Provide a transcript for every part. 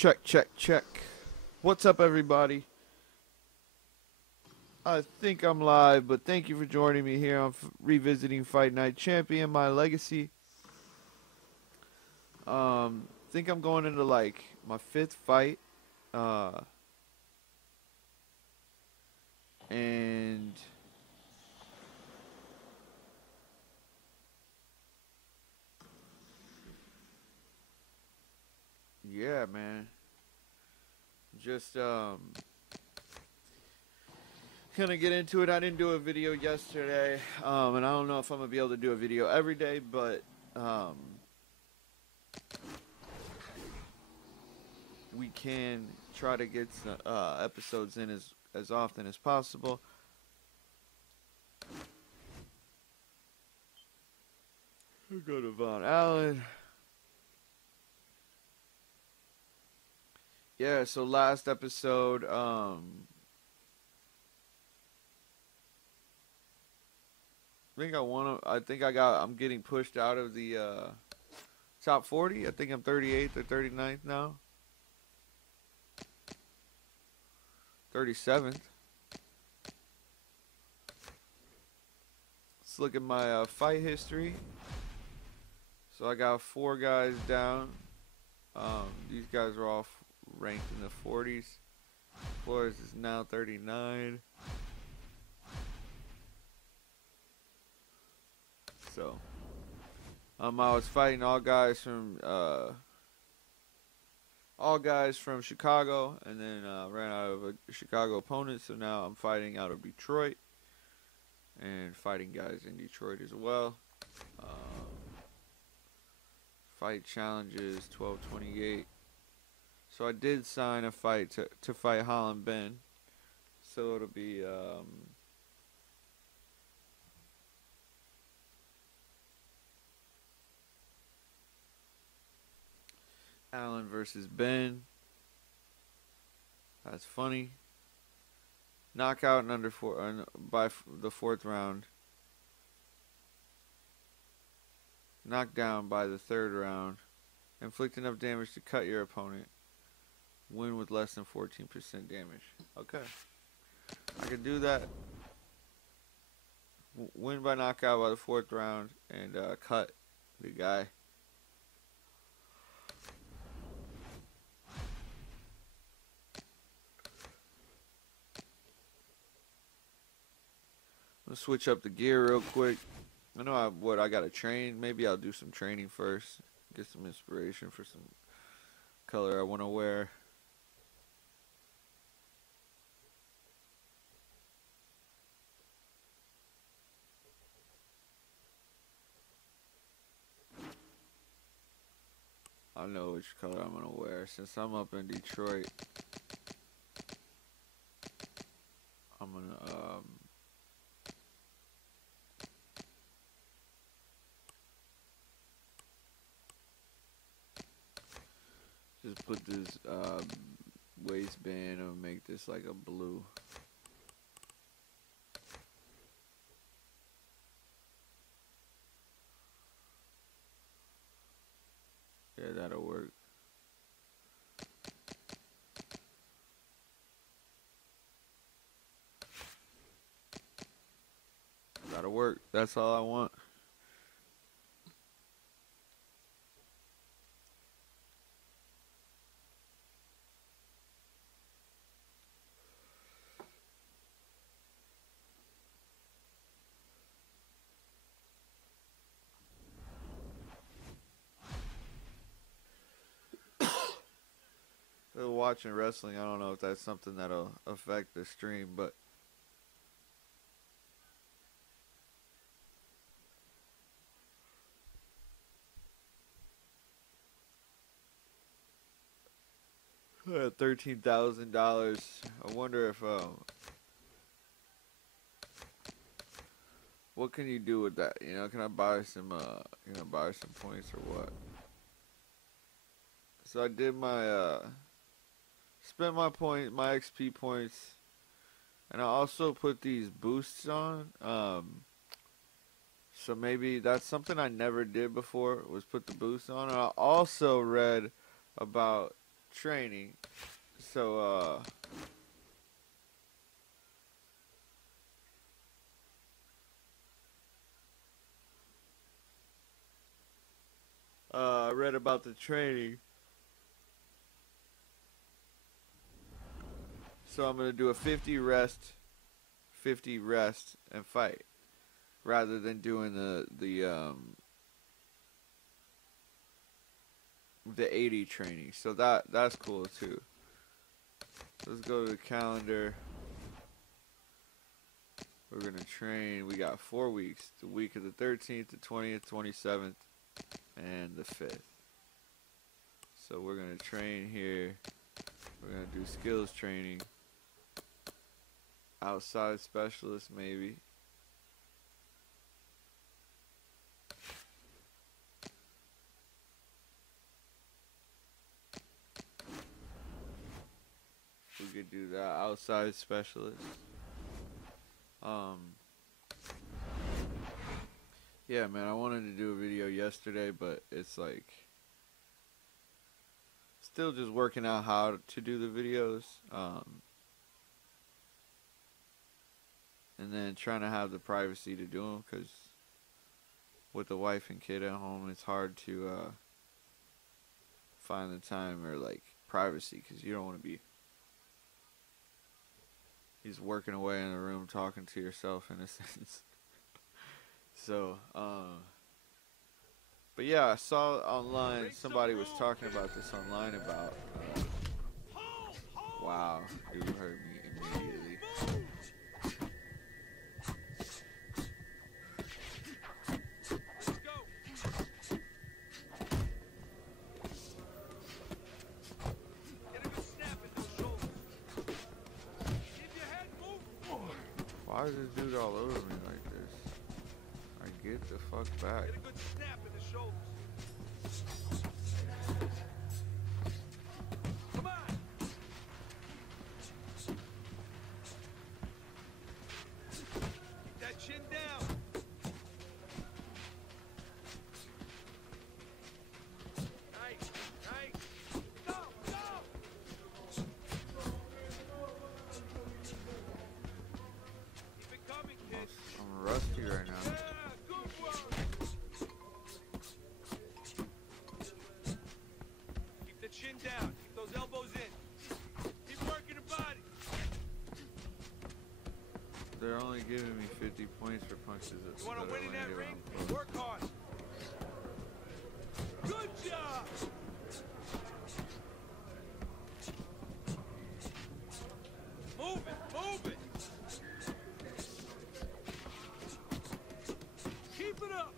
Check, check, check. What's up, everybody? I think I'm live, but thank you for joining me here on Revisiting Fight Night Champion, My Legacy. Think I'm going into like my 5th fight. And yeah, man. Just gonna get into it. I didn't do a video yesterday, and I don't know if I'm gonna be able to do a video every day, but we can try to get some episodes in as often as possible. We'll go to Von Allen. Yeah, so last episode, I'm getting pushed out of the top 40. I think I'm 38th or 39th now. 37th. Let's look at my fight history. So I got 4 guys down. These guys are all ranked in the 40s. Flores is now 39. So, I was fighting all guys from Chicago, and then ran out of a Chicago opponent. So now I'm fighting out of Detroit, and fighting guys in Detroit as well. Fight challenges 12/28. So I did sign a fight to fight Holland Benn. So it'll be Allen versus Benn. That's funny. Knockout in under by the 4th round. Knocked down by the 3rd round. Inflict enough damage to cut your opponent. Win with less than 14% damage. Okay. I can do that. Win by knockout by the 4th round and cut the guy. Let's switch up the gear real quick. I know I gotta train. Maybe I'll do some training first. Get some inspiration for some color I want to wear. I know which color I'm gonna wear. Since I'm up in Detroit, I'm gonna just put this waistband and make this like a blue. Yeah, that'll work. That'll work. That's all I want. Watching wrestling, I don't know if that's something that'll affect the stream, but $13,000. I wonder if what can you do with that? You know, can I buy some points or what? So I did my spent my XP points, and I also put these boosts on. So maybe that's something I never did before, was put the boost on. And I also read about training. So I read about the training. So I'm gonna do a 50 rest, 50 rest and fight, rather than doing the 80 training. So that's cool too. Let's go to the calendar. We're gonna train. We got 4 weeks: the week of the 13th, the 20th, 27th, and the 5th. So we're gonna train here. We're gonna do skills training. Outside specialist, maybe. We could do that. Outside specialist. Yeah, man, I wanted to do a video yesterday, but it's like still just working out how to do the videos. And then trying to have the privacy to do them, because with the wife and kid at home, it's hard to find the time or like privacy, because you don't want to be he's working away in a room talking to yourself in a sense. So but yeah, I saw online somebody was talking about this online about wow, dude heard me immediately. Why is this dude all over me like this? I get the fuck back. Get a good snap in the shoulders. Come on. Keep that chin down. Nice, nice. Go, go. I'm rusty right now. Keep the chin down. Keep those elbows in. Keep working the body. They're only giving me 50 points for punches. You want to win in that ring? Work hard. Good job. Move it, move it. Keep it up.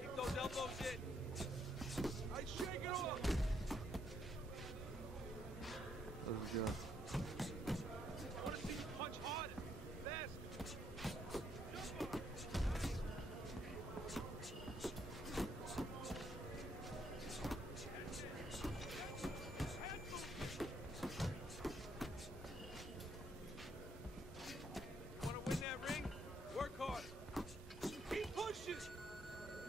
Keep those elbows in. I shake it off. Let's go. I want to see you punch harder, faster. Jump on.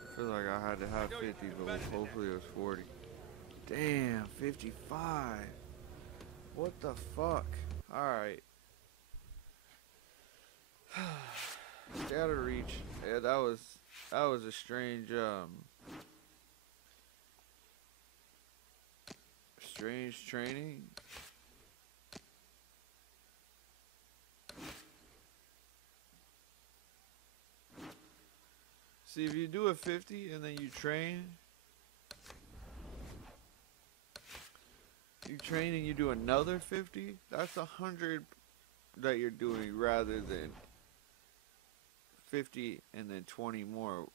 I feel like I had to have 50, but hopefully it was 40. Damn, 55. What the fuck? Alright. Stay out of reach. Yeah, that was a strange strange training. See, if you do a 50 and then you train and you do another 50, that's 100 that you're doing rather than 50 and then 20 more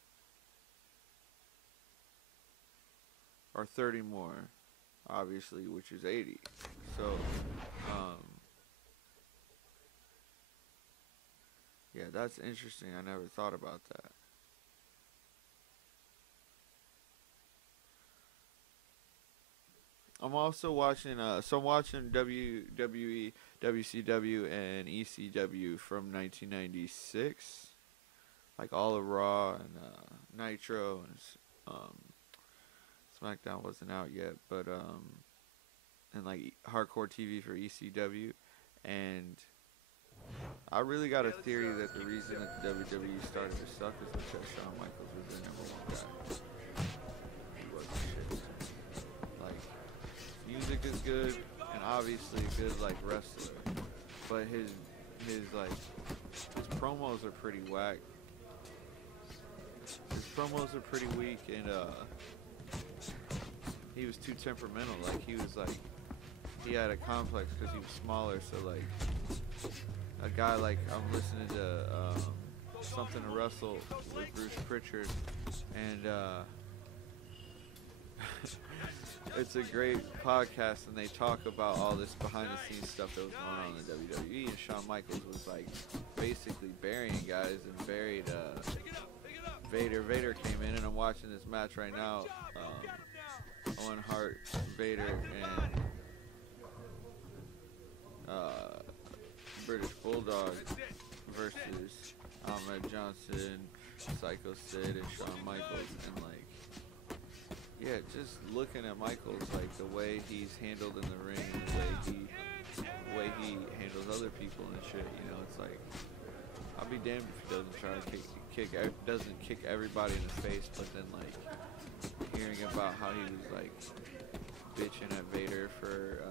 or 30 more, obviously, which is 80. So, yeah, that's interesting. I never thought about that. I'm also watching, so I'm watching WWE, WCW, and ECW from 1996. Like all of Raw and Nitro and Um, SmackDown wasn't out yet, but and like Hardcore TV for ECW, and I really got a theory that the reason that the WWE started to suck is because Shawn Michaels was their #1 guy. He wasn't shit. Like, music is good, and obviously a good like wrestler, but his promos are pretty whack. His promos are pretty weak, and he was too temperamental. Like, he had a complex because he was smaller. So like, a guy like, I'm listening to Something to Wrestle with Bruce Pritchard, and it's a great podcast, and they talk about all this behind the scenes stuff that was going on in the WWE, and Shawn Michaels was like basically burying guys and buried Vader. Vader came in, and I'm watching this match right now. Owen Hart, Vader, and British Bulldog versus Ahmed Johnson, Psycho Sid, and Shawn Michaels. And like, yeah, just looking at Michaels, like the way he's handled in the ring, and the way he handles other people and shit. You know, it's like, I'll be damned if he doesn't try to doesn't kick everybody in the face, but then like hearing about how he was like bitching at Vader for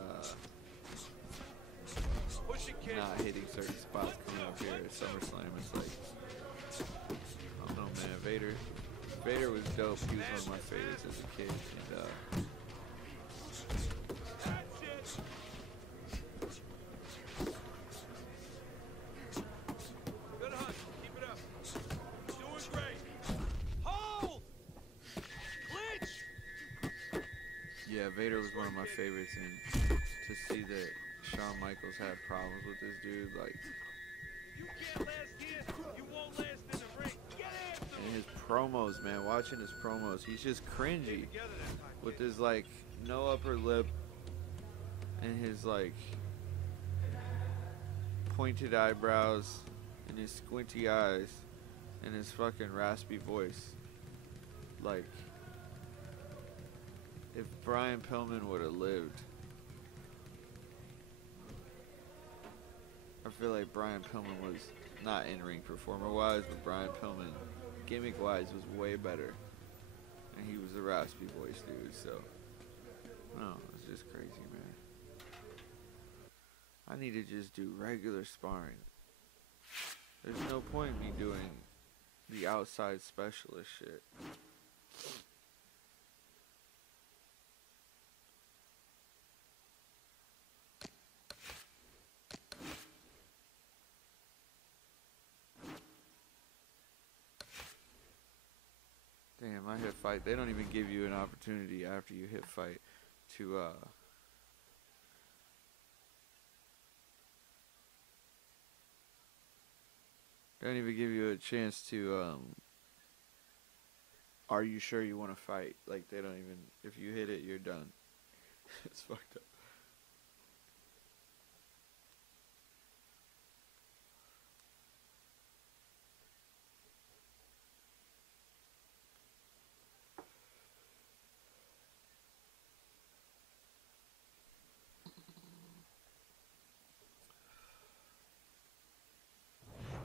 not hitting certain spots coming up here at SummerSlam. It's like, I don't know, man. Vader was dope. He was one of my favorites as a kid, and good hunt. Keep it up. Doing great. Hold. Clinch. yeah, Vader was one of my favorites, and to see that Shawn Michaels had problems with this dude, like, You can't last here. You won't last in the ring. Get after and his promos, man, watching his promos, he's just cringy with his like no upper lip and his like pointed eyebrows and his squinty eyes and his fucking raspy voice. Like, if Brian Pillman would have lived, I feel like Brian Pillman was not in-ring performer-wise, but Brian Pillman, gimmick-wise, was way better. And he was a raspy voice dude, so, no, it's just crazy, man. I need to just do regular sparring. There's no point in me doing the outside specialist shit. Damn, I hit fight. They don't even give you an opportunity after you hit fight to they don't even give you a chance to are you sure you want to fight? Like, they don't even, if you hit it, you're done. It's fucked up.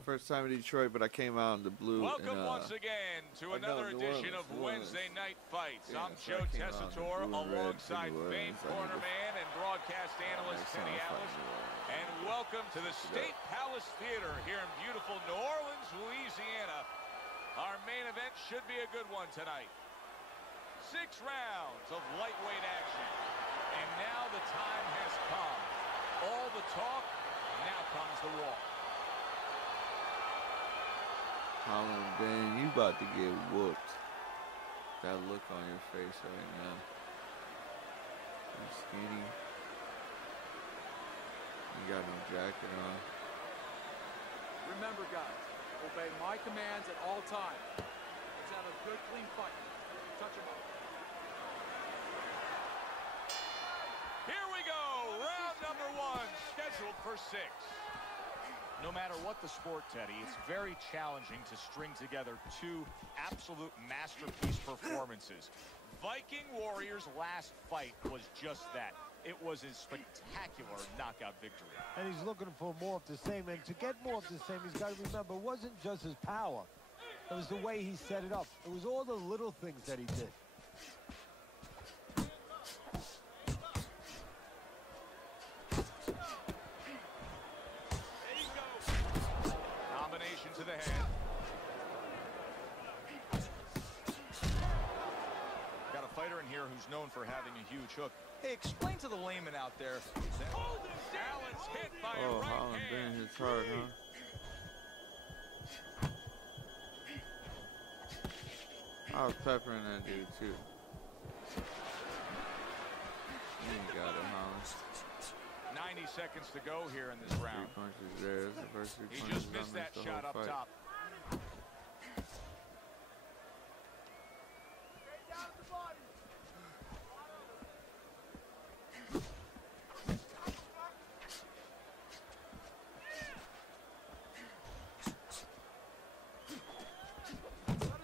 First time in Detroit, but I came out in the blue. Welcome once again to another edition of Wednesday Night Fights. I'm Joe Tessitore alongside famed cornerman and broadcast analyst Kenny Alice. And welcome to the State Palace Theater here in beautiful New Orleans, Louisiana. Our main event should be a good one tonight. 6 rounds of lightweight action. And now the time has come. All the talk, now comes the walk. Holland, Ben, you about to get whooped. That look on your face right now. You're skinny. You got no jacket on. Remember, guys, obey my commands at all times. Let's have a good, clean fight. Touch him up. Here we go. Round number 1, scheduled for 6. No matter what the sport, Teddy, it's very challenging to string together two absolute masterpiece performances. Viking Warriors' last fight was just that. It was a spectacular knockout victory. And he's looking for more of the same. And to get more of the same, he's got to remember, it wasn't just his power. It was the way he set it up. It was all the little things that he did. Combination to the head. Got a fighter in here who's known for having a huge hook. Hey, explain to the layman out there that Allen's hit by a right Holland hand. Benn hits hard, huh? I was peppering that dude too. You ain't got it, Holland. 90 seconds to go here in this round. 3 punches there. That's the first 3 He punches. just missed that shot up top.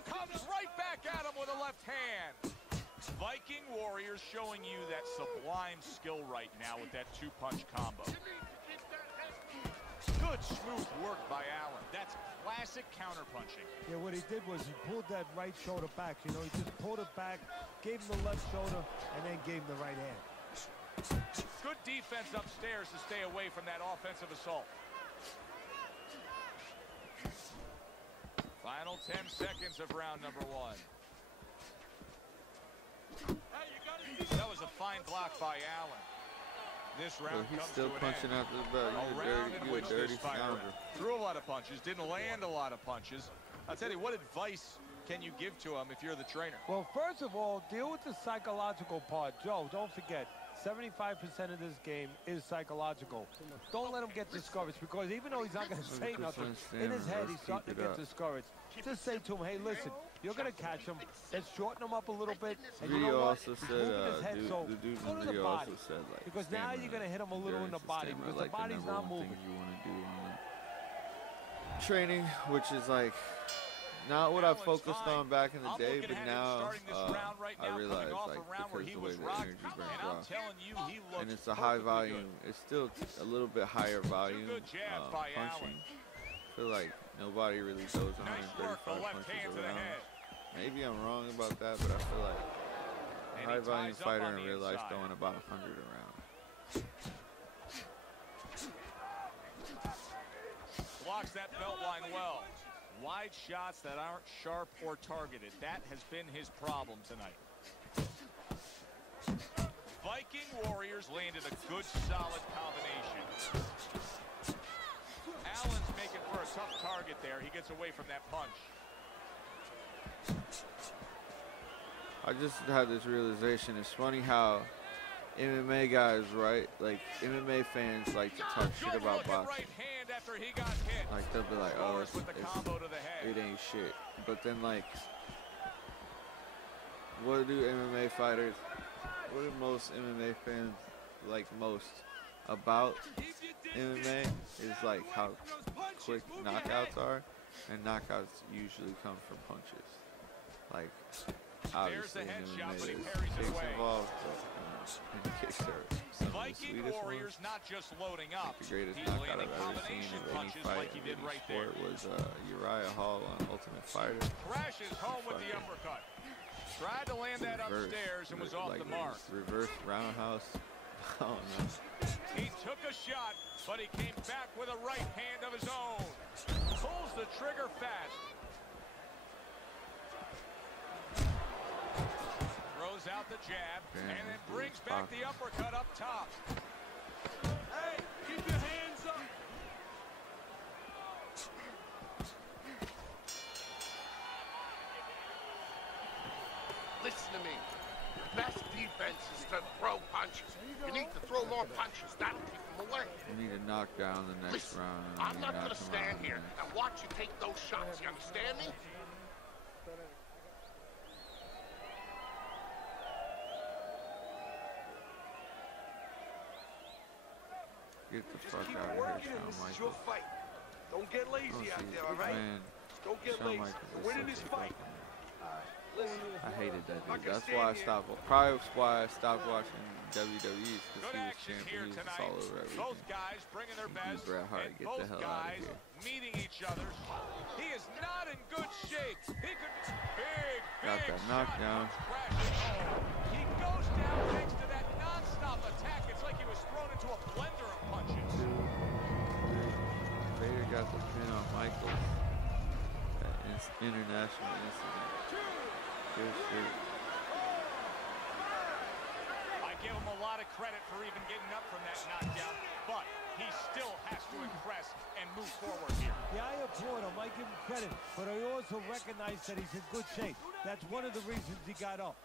Comes right back at him with a left hand. Viking Warriors showing you that sublime skill right now with that 2-punch combo. Good smooth work by Allen. That's classic counterpunching. Yeah, what he did was he pulled that right shoulder back. You know, he just pulled it back, gave him the left shoulder, and then gave him the right hand. Good defense upstairs to stay away from that offensive assault. Final 10 seconds of round number 1. That was a fine block by Allen. This round He's comes still to an punching end. out the belt. You a dirty scoundrel. Threw a lot of punches, didn't land a lot of punches. I'll tell you, what advice can you give to him if you're the trainer? Well, first of all, deal with the psychological part. Joe, don't forget, 75% of this game is psychological. Don't let him get discouraged, because even though he's not going to say nothing, in his head he's starting to get discouraged. Just say to him, hey, listen, you're going to catch him. Let's shorten him up a little bit. And you know what? Also He's said, moving his head, so the dude go in to the the video body. also said, like, Because now you're going to hit him a little in the body, because the body's not moving. You want to do in the training, which is like not what I focused on back in the day, but now I realize, like, because the way the energy burns off, and it's a high volume, it's still a little bit higher volume punching. I feel like nobody really throws 135 punches around. Maybe I'm wrong about that, but I feel like a high volume fighter in real life throwing about 100 around. Blocks that belt line well. Wide shots that aren't sharp or targeted. That has been his problem tonight. Viking Warriors landed a good, solid combination. Allen's making for a tough target there. He gets away from that punch. I just had this realization. It's funny how MMA guys, right? Like, MMA fans like to talk shit about boxing. Like, they'll be like, oh, it ain't shit. But then, like, what do MMA fighters, what do most MMA fans like most about MMA is, like, how quick knockouts are. And knockouts usually come from punches. Like, obviously in MMA there's kicks involved, but and kicks are some of the sweetest ones. Not just loading up. The greatest knockout I've ever seen in any fight in any sport was Uriah Hall on Ultimate Fighter. Crashes home with the uppercut. Tried to land that upstairs and was off the mark. Reverse roundhouse. Oh no. He took a shot, but he came back with a right hand of his own. Pulls the trigger fast. Throws out the jab, and then brings back the uppercut up top. Hey, keep your hands up. Listen to me. The best defense is to throw punches. You need to throw more punches. That'll keep them away. You need to knock down the next round. I'm not going to stand here and watch you take those shots. You understand me? Get the fuck out of here, Shawn Michaels. Fight. Don't get lazy out there, all right? Don't get lazy. You're winning this fight. I hated that dude. That's why I stopped. Probably why I stopped watching WWE, because he was champion. He was just all over everything. Both guys bringing their best, Bret Hart, get the hell out of here. Meeting each other. He is not in good shape. He could big got that knockdown. He goes down thanks to that non-stop attack. It's like he was thrown into a blender of punches. Vader got the pin on Michaels. That international incident. Good shit. I give him a lot of credit for even getting up from that knockdown, but he still has to impress and move forward here. Yeah, I applaud him. I give him credit, but I also recognize that he's in good shape. That's one of the reasons he got up.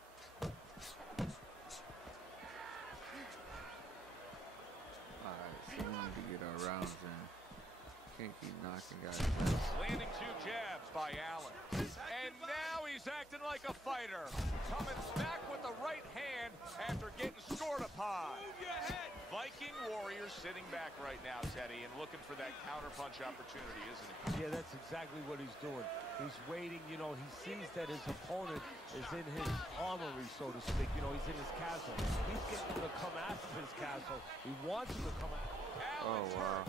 Alright, so we need to get our rounds in. Can't keep knocking guys out. Landing 2 jabs by Allen. And now he's acting like a fighter. Coming back with the right hand after getting scored upon. Move your head. Viking Warrior sitting back right now, Teddy, and looking for that counterpunch opportunity, isn't he? Yeah, that's exactly what he's doing. He's waiting, you know, he sees that his opponent is in his armory, so to speak. You know, he's in his castle. He's getting him to come after his castle. He wants him to come after. Oh, wow.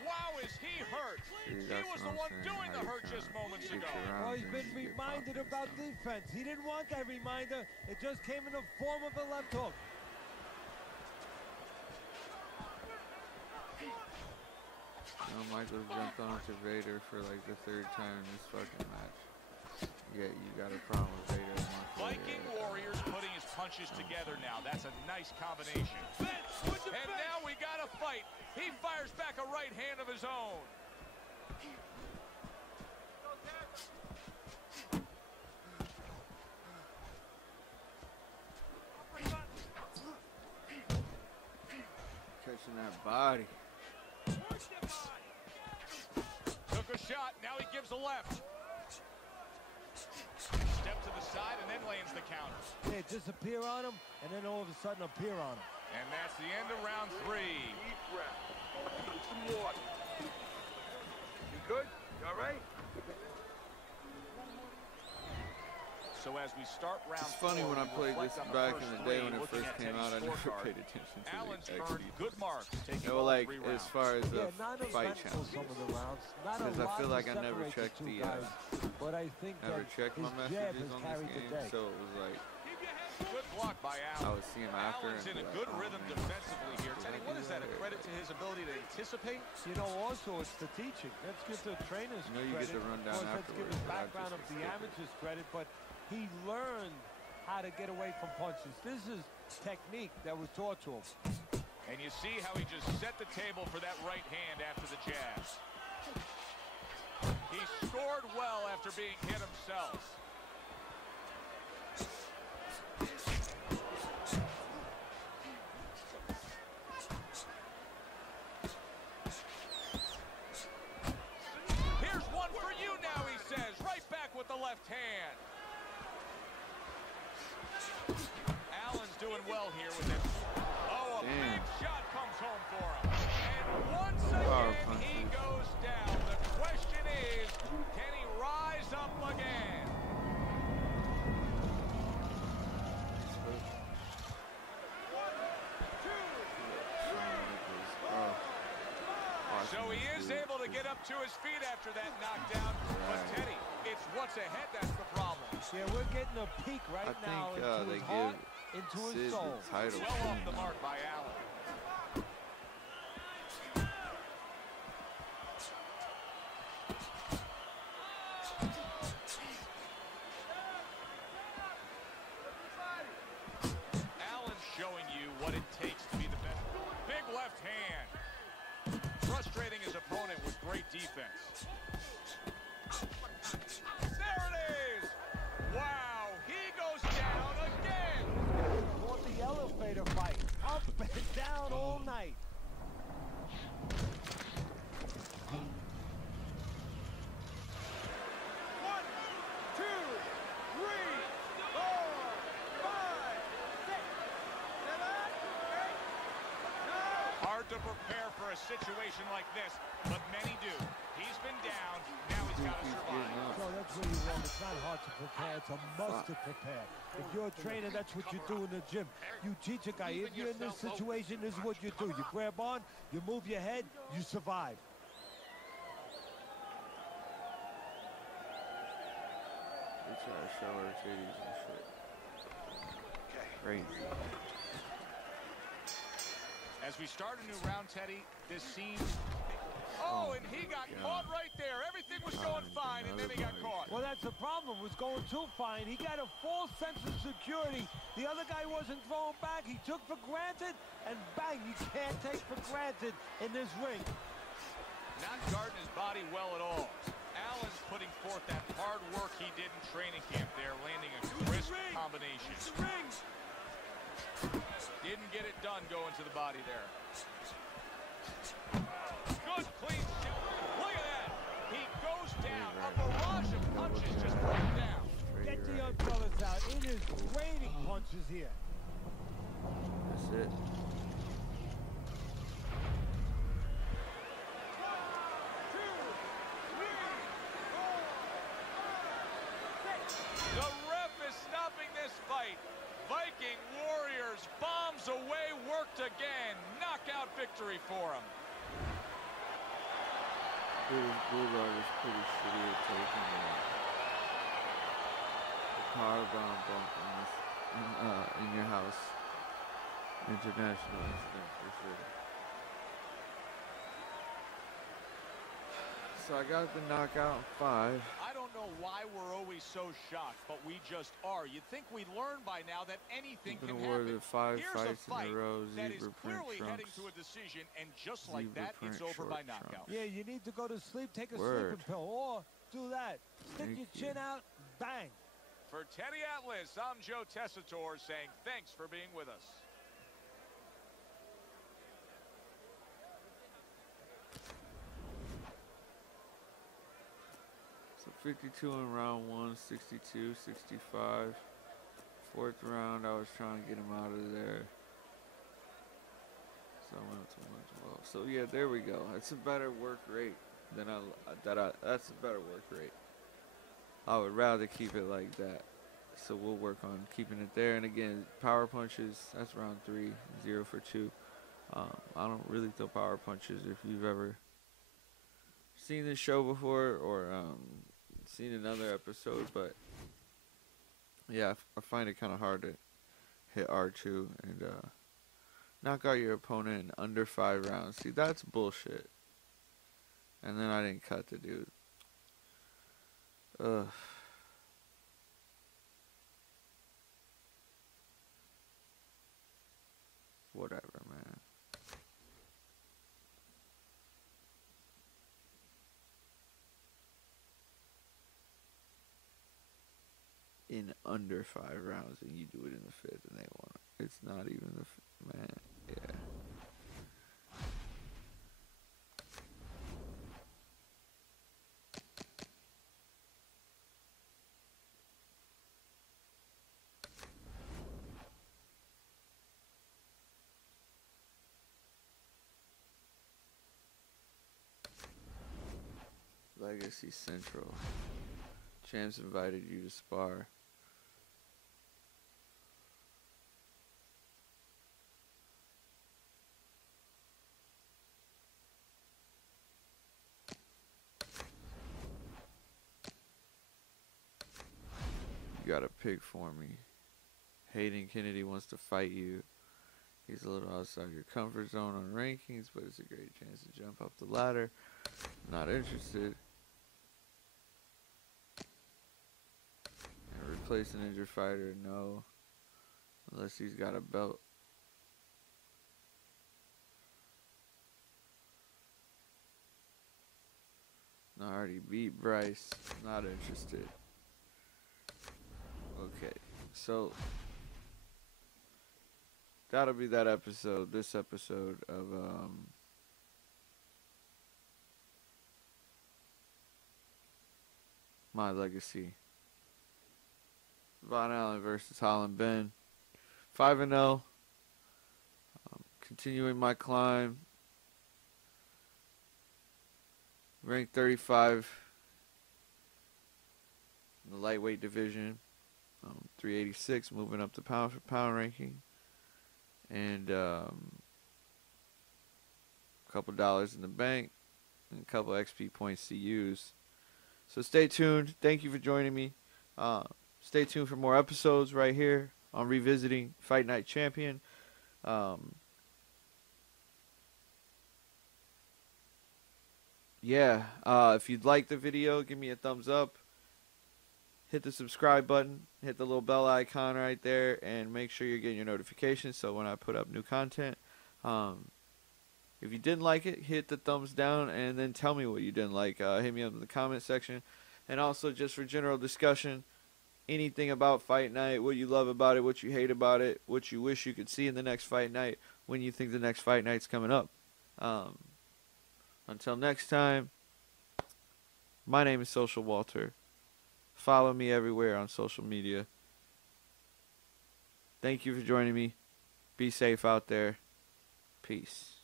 Wow, is he hurt? See, he was the one doing the hurt just moments ago. Well, he's been reminded about defense. He didn't want that reminder. It just came in the form of a left hook. You know, Michaels jumped onto Vader for like the 3rd time in this fucking match. Yeah, you got a problem with Vader. Viking Warriors putting his punches together now. That's a nice combination. And now we got a fight. He fires back a right hand of his own. Catching that body. Took a shot. Now he gives a left. Step to the side and then lands the counter. Yeah, disappear on him, and then all of a sudden appear on him. And that's the end of round 3. Deep breath. Get some water. You good? You all right? So as we start round 4, it's funny when I played this back in the day when it first came out, I never paid attention to Allen's it. earned good marks, taking well, like rounds. as far as the fight channel, channel, because I feel like I never checked the but I think never checked my messages on this game, so it was like good block by I Allen. would see him after. Allen's in a good rhythm defensively here. Teddy, what is that? A credit to his ability to anticipate? You know, also it's the teaching. Let's give the trainers you know, you credit. get the rundown let's give his background of the amateurs credit, but he learned how to get away from punches. This is technique that was taught to him. And you see how he just set the table for that right hand after the jabs. He scored well after being hit himself. Here's one for you now, he says. Right back with the left hand. Allen's doing well here with it. Oh, a big shot comes home for him. And once again, he goes down. The question is, can he rise up again? So he is able to get up to his feet after that knockdown. But Teddy, it's what's ahead that's the problem. Yeah, we're getting a peek right now into his heart, into his soul. Well off the mark by Allen. Allen's showing you what it takes to be the best. Big left hand. Frustrating his opponent with great defense. There it is! Wow, he goes down again! For the elevator fight, up and down all night. One, two, three, 4, 5, 6, 7, 8, 9. Hard to prepare for a situation like this, but many do. He's been down. Now he's got to survive. So that's where you're wrong. It's not hard to prepare. It's a must to prepare. If you're a trainer, that's what you do in the gym. You teach a guy, if you're in this situation, this is what you do. You grab on, you move your head, you survive. They try to show her titties and shit. Crazy. As we start a new round, Teddy, this seems... Oh, and he got caught right there. Everything was going fine, and then he got caught. Well, that's the problem. It was going too fine. He got a false sense of security. The other guy wasn't throwing back. He took for granted, and bang, you can't take for granted in this ring. Not guarding his body well at all. Allen's putting forth that hard work he did in training camp there, landing a crisp combination. Didn't get it done going to the body there. Good clean shot. Look at that. He goes down. A barrage of punches just put him down. Get the young fellas out. It is raining punches here. That's it. The ref is stopping this fight. Viking Warriors bombs away, worked again. Knockout victory for him. British Bulldog is pretty shitty at taking the power bomb bump in your house. International incident for sure. So I got the knockout in 5. I don't know why we're always so shocked, but we just are. You'd think we'd learn by now that anything I've can been happen. awarded 5 Here's fights a fight in a row, that is zebra print clearly heading trunks. to a decision, and just like Zebra that, it's print over by short knockout. trunks. Yeah, you need to go to sleep, take a Word. sleeping pill, or do that. Stick Thank your chin you. out, bang. For Teddy Atlas, I'm Joe Tessitore saying thanks for being with us. So 52 in round 1, 62, 65. 4th round, I was trying to get him out of there. So I went up to 112. So yeah, there we go. That's a better work rate than that's a better work rate. I would rather keep it like that. So we'll work on keeping it there. And again, power punches, that's round 3, 0 for 2. I don't really throw power punches. If you've ever seen this show before or seen another episode, but yeah, I find it kind of hard to hit R2 and knock out your opponent in under 5 rounds. See, that's bullshit. And then I didn't cut the dude. Ugh. Whatever, man. In under 5 rounds, and you do it in the 5th, and they won. It's not even the man. Yeah. Legacy Central. Champs invited you to spar. You got a pick for me. Hayden Kennedy wants to fight you. He's a little outside your comfort zone on rankings, but it's a great chance to jump up the ladder. Not interested. And replace an injured fighter, no. Unless he's got a belt. No, I already beat Bryce. Not interested. Okay, so that'll be that episode, this episode of My Legacy. Von Allen versus Holland Benn. 5-0. Continuing my climb. Ranked 35 in the lightweight division. 386, moving up the pound for pound ranking. And a couple dollars in the bank. And a couple XP points to use. So stay tuned. Thank you for joining me. Stay tuned for more episodes right here on Revisiting Fight Night Champion. If you'd like the video, give me a thumbs up. Hit the subscribe button. Hit the little bell icon right there. And make sure you're getting your notifications so when I put up new content. If you didn't like it, hit the thumbs down and then tell me what you didn't like. Hit me up in the comment section. And also just for general discussion, anything about Fight Night, what you love about it, what you hate about it, what you wish you could see in the next Fight Night, when you think the next Fight Night's coming up. Until next time, my name is Social Walter. Follow me everywhere on social media. Thank you for joining me. Be safe out there. Peace.